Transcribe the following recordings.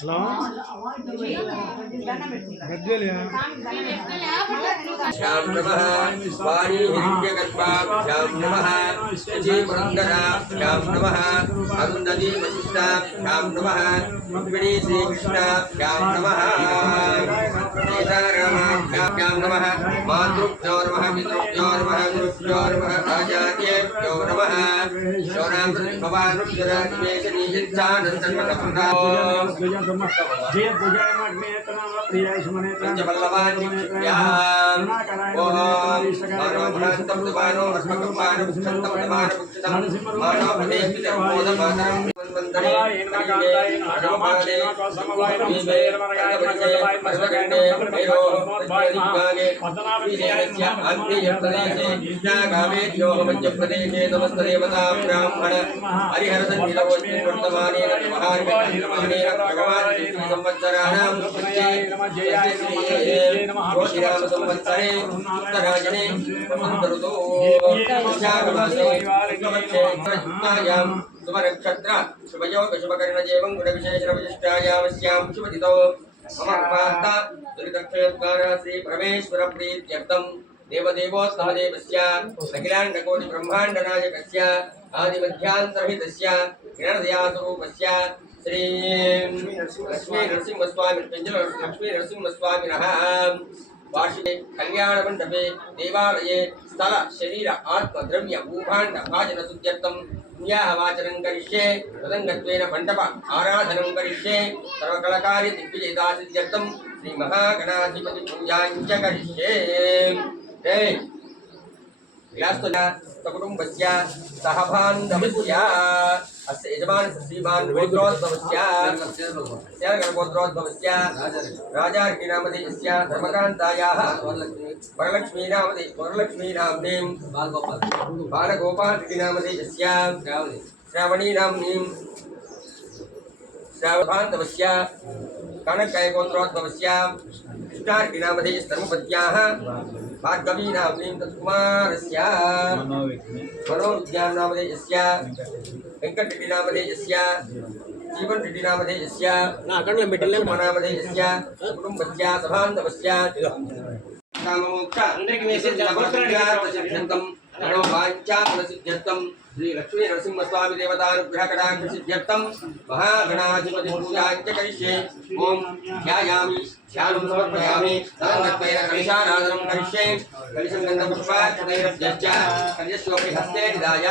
Hello గద్దెలియా Shyam నమః వాణి హిరణ్యగర్భాభ్యాం నమః శ్రీపురందరా శ్యాం నమః అరుంధతి వశిష్ఠా శ్యాం నమః రుక్మిణీ శ్రీకృష్ణాభ్యాం నమః సీతారామాభ్యాం నమః మాతృభ్యో నమః పితృభ్యో నమః గురుభ్యో నమః ఆచార్యేభ్యో నమః ब्राह्मण हरिहर वर्तमाने भगवान संवत्सराणां श्रीराम संवत्सरे उत्तरायणे वसन्तऋतौ शुभनक्षत्र शुभयोग शुभकर्णजेवं गुणविशेषविशिष्टायामस्यां शुभतिथौ मम कृपार्था दुरितक्षयद्वारा श्री परमेश्वर प्रीत्यर्थं देवदेवोत्तम देवस्य अखिलाण्डकोटि ब्रह्माण्ड नायकस्य आदिमध्यान्तरहितस्य गणदयास्वरूपस्य श्री लक्ष्मी नरसिंहस्वामी लक्ष्मी नरसिंहस्वामिनः वार्षिके कल्याण मंडपे देवालये स्थल शरीर आत्मद्रव्य भूभाण्ड भाजन शुद्ध्यर्थं पुण्याहवाचनं करिष्ये तदङ्गत्वेन मण्डप आराधनं करिष्ये सर्वकलाकार्य दिग्विजयता सिद्ध्यर्थं श्री महागणाधिपति पूजां च करिष्ये कुटुंबस्य सहबान्धवस्य अस्य यजमानस्य श्रीमान् गोत्रोद्भवस्य गोत्रोद्भवस्य राजार्किनामधेयस्य धर्मकान्तायाः वरलक्ष्मीनाम्नीं बालगोपालनामधेयस्य श्रावणीनाम्नीं श्रावबान्धवस्य कनकगोत्रोद्भवस्य कृष्णार्किनामधेयस्तर्मपत्याः भार्गवीनाम्नीं तत्कुमारस्य मनोविज्ञाननामधेयस्य वेङ्कटरेड्डिनामधेयस्य जीवनरेड्डिनामधेयस्य नामधेयस्य कुटुम्बस्य सभान्धवस्य काममोक्षं श्री लक्ष्मी नरसिंहस्वामी देवतानुग्रह कटाक्ष सिद्ध्यर्थं महागणाधिपति पूजां च करिष्ये ओम ध्यायामि ध्यानं समर्पयामि तदङ्गत्वेन कलिशाराधनं करिष्ये कलिशं गन्धपुष्पाक्षतैरभ्यश्च कलशोऽपि हस्ते निधाय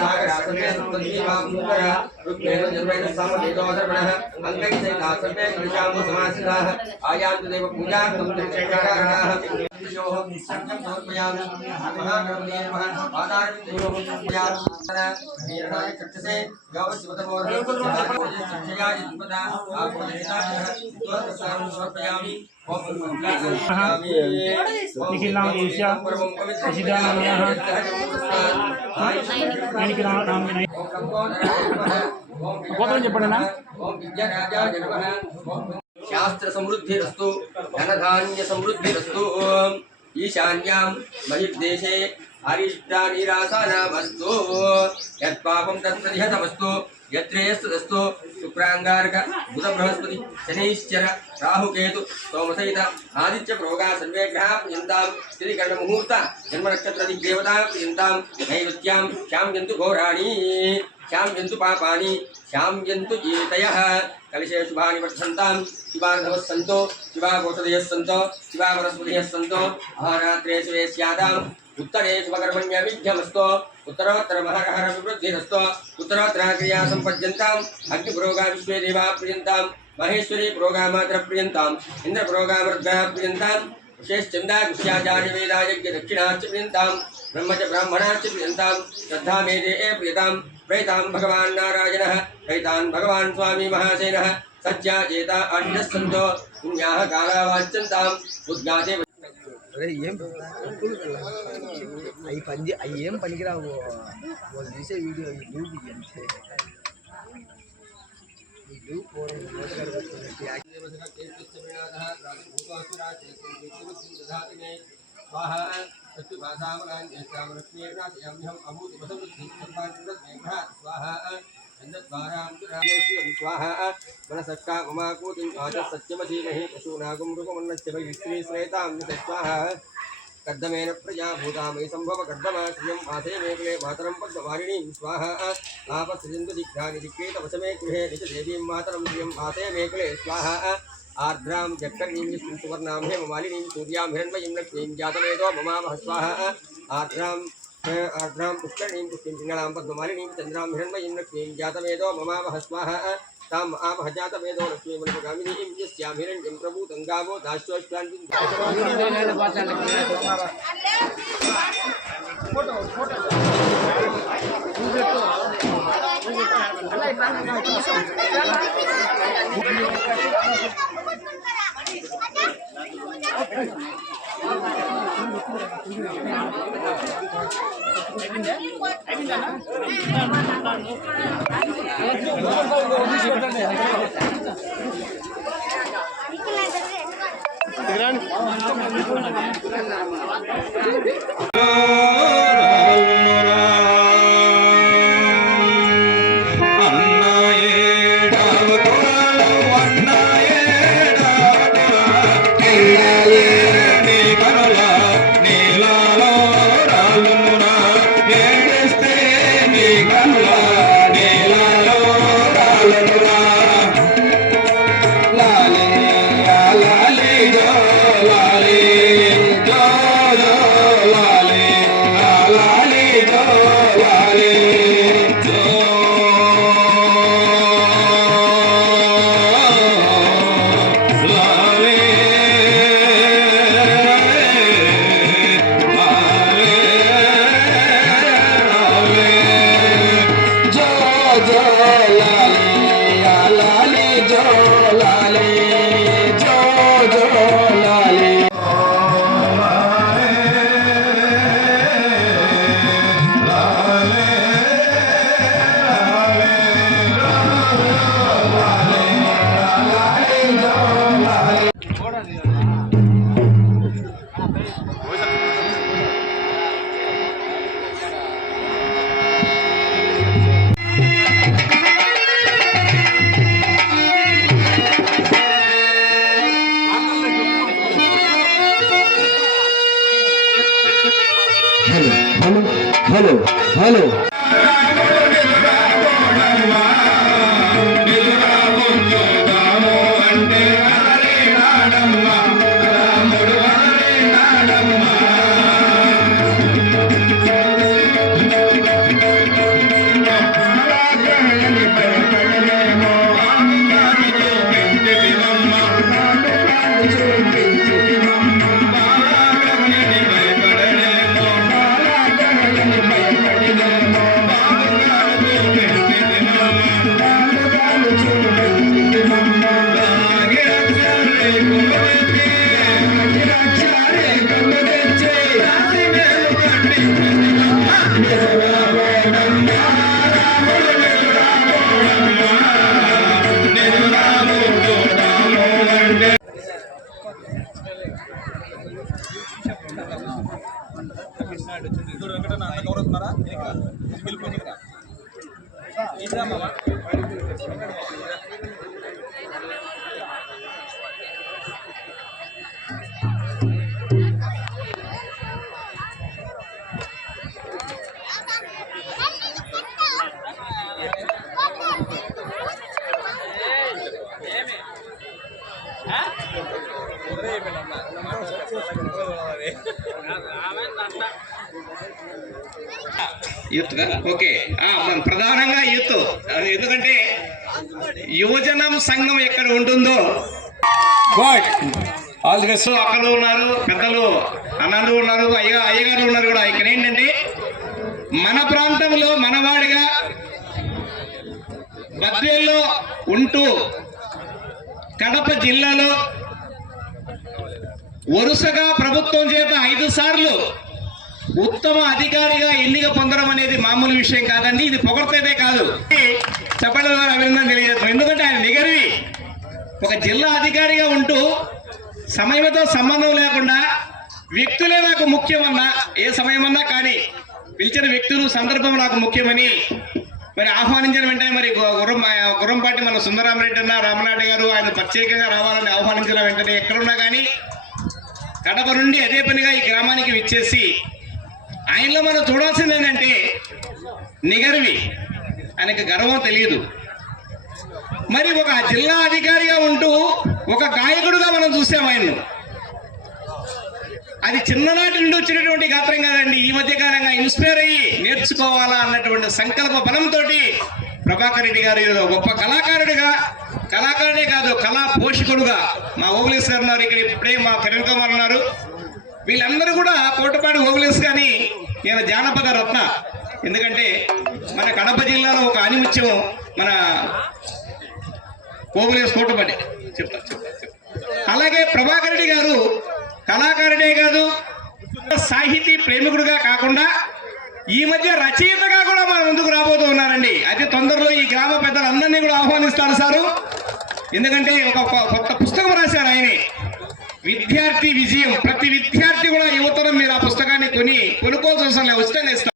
सागरासने सप्तदीपामुत्तर रुक्मेण निर्वेण समवेदोधर्मणः अङ्गैः सर्वे कलिशाम्बु समासिताः आयान्तु देव पूजार्थं चक्राराणाः योः सङ्गं समर्पयामि महागणपतये नमः पादारविन्दयोः वीरणाय चक्षसे समर्पयामि निखिलां ईशा सिद्धानाम्याः गोत्रं చెప్పండినా शास्त्र समृद्धिरस्तु धनधान्य समृद्धिरस्तु ईशान्यां बहिर्देशे अरिष्टानिरासानामस्तु यत्पापं तत्प्रतिहतमस्तु यत्रेयस्तदस्तु शुक्रांगारक बुध बृहस्पति शनैश्चर राहुकेतु सोमसहित आदित्य प्रोगा सर्वे ग्रहा पर्यन्तां श्रीकर्ण मुहूर्त जन्म नक्षत्र दिग्देवता पर्यन्तां नैऋत्यां श्याम्यन्तु घोराणि श्याम्यन्तु पापानि श्याम्यन्तु एतयः कलिशे शुभानि वर्धन्तां शिवार्धवः सन्तो शिवागोषधयः सन्तो शिवावनस्पतयः सन्तो अहोरात्रे शिवे स्यादाम् उत्तरे शुभकर्मण्य विद्यमस्तो उत्तरोत्तर महरहर विवृद्धिरस्तो उत्तरोत्तर क्रिया संपद्यन्ताम् अग्निपुरोगा विश्वे देवा प्रियन्तां महेश्वरी पुरोगा मात्र प्रियन्तां इंद्र पुरोगा मृद्गा प्रियन्तां विशेषचंदा गुह्याचार्य वेदायज्ञ दक्षिणाश्च प्रियन्तां ब्रह्म च ब्राह्मणाश्च प्रियन्तां श्रद्धा मेदे प्रियतां प्रयतां भगवान् नारायणः प्रयतान् भगवान् स्वामी महासेनः सत्या चेता आशिनः सन्तो पुण्याः कालावाच्यन्तां उद्गाते అవి పని అవి ఏం పనికిరావు వాళ్ళు తీసే వీడియో ఈ లూప్ అంతే ఈ లూప్ स्वाहा मनसक्का ममाकूतिं आचसत्यमधीमहि पशूनागुं रुगमन्नस्य वैश्री श्रेतां स्वाहा कर्दमेन प्रजा भूतामयि सम्भव कर्दमा श्रियं मासे मेघले मातरं पद्मवारिणीं स्वाहा आपसृजन्तु दिग्धानि दिक्केतवशमे गृहे निजदेवीं मातरं श्रियं मासे मेघले स्वाहा आर्द्रां जक्कर्णीं विष्णुं सुवर्णां हेममालिनीं सूर्यां हिरण्मयीं लक्ष्मीं जातवेदो ममावह स्वाहा आर्द्रां पुष्करणीं पुष्टिं पिङ्गलां पद्ममालिनीं चन्द्रां हिरण्मयीं लक्ष्मीं जातवेदो ममावह स्वाहा ताम् आपह जातवेदो लक्ष्मी मुनिगामिनीं यस्यां हिरण्यं प्रभूतं गावो दाश्योष्टान्तिं हेलो యూత్ ఓకే మనం ప్రధానంగా యూత్ ఎందుకంటే యువజనం సంఘం ఎక్కడ ఉంటుందో అక్కలు ఉన్నారు, పెద్దలు అన్నలు ఉన్నారు, అయ్యగారు ఉన్నారు కూడా. ఇక్కడ ఏంటంటే మన ప్రాంతంలో మనవాడిగా బద్వేల్లో ఉంటూ కడప జిల్లాలో వరుసగా ప్రభుత్వం చేత 5 సార్లు ఉత్తమ అధికారిగా ఎన్నిక పొందడం అనేది మామూలు విషయం కాదండి. ఇది పొగడ్తేదే కాదు, చెప్పడం ద్వారా అభినందన తెలియజేస్తాం. ఎందుకంటే ఆయన నిగర్వి ఒక జిల్లా అధికారిగా ఉంటూ సమయంతో సంబంధం లేకుండా వ్యక్తులే నాకు ముఖ్యమన్నా, ఏ సమయమన్నా కానీ పిలిచిన వ్యక్తులు సందర్భం నాకు ముఖ్యమని మరి ఆహ్వానించిన వెంటనే మరి గుర్రంపాటి మన సుందరామరెడ్డి అన్న రామనాయుడు గారు ఆయన ప్రత్యేకంగా రావాలని ఆహ్వానించిన వెంటనే ఎక్కడున్నా కానీ కడప నుండి అదే పనిగా ఈ గ్రామానికి విచ్చేసి ఆయనలో మనం చూడాల్సింది ఏంటంటే నిగర్వి, ఆయనకు గర్వం తెలియదు. మరి ఒక జిల్లా అధికారిగా ఉంటూ ఒక గాయకుడుగా మనం చూసాం ఆయన్ను. అది చిన్ననాటి నుండి వచ్చినటువంటి గాత్రం కాదండి, ఈ మధ్య కాలంగా ఇన్స్పైర్ అయ్యి నేర్చుకోవాలా అన్నటువంటి సంకల్ప బలంతో ప్రభాకర్ రెడ్డి గారు ఈరోజు గొప్ప కళాకారుడే కాదు కళా పోషకుడుగా మా ఓబులేస్ గారు ఉన్నారు, ఇక్కడ ఇప్పుడే మా కిరణ్ కుమార్ ఉన్నారు, వీళ్ళందరూ కూడా కోటపాడి ఓబులేస్ కానీ ఈయన జానపద రత్న. ఎందుకంటే మన కడప జిల్లాలో ఒక ఆనిముత్యం మన ఓబులేస్ కోటపాడి చెప్తా. అలాగే ప్రభాకర్ రెడ్డి గారు కళాకారుడే కాదు సాహితీ ప్రేమికుడుగా కాకుండా ఈ మధ్య రచయితగా కూడా మన ముందుకు రాబోతూ ఉన్నారండి. అతి తొందరలో ఈ గ్రామ పెద్దలందరినీ కూడా ఆహ్వానిస్తారు సారు. ఎందుకంటే ఒక కొత్త పుస్తకం రాశారు ఆయనే, విద్యార్థి విజయం. ప్రతి విద్యార్థి కూడా యువతరం మీరు ఆ పుస్తకాన్ని కొనుక్కోవాల్సిన అవసరం లేదు, ఉచితంగా ఇస్తారు.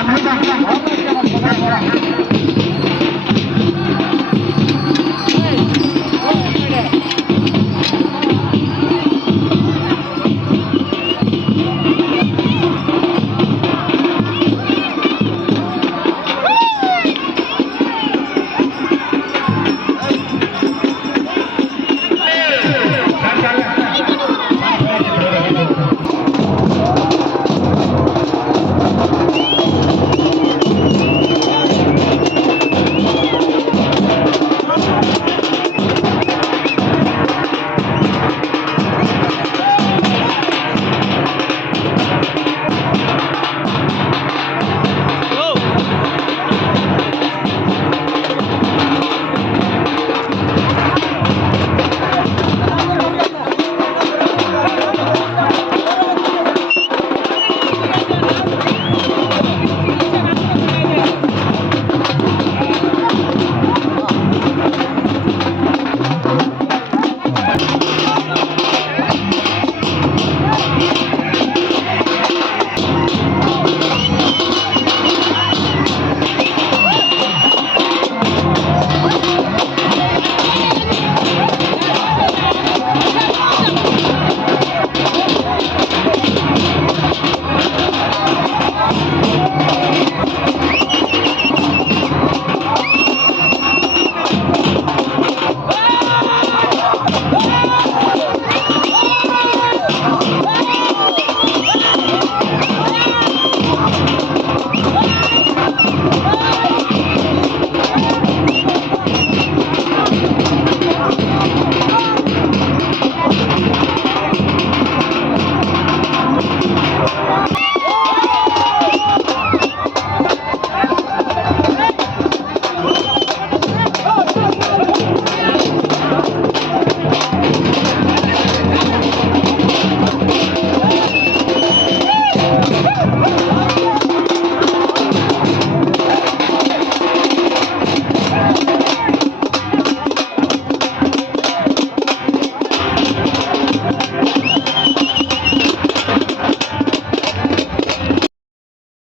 అద్భుతం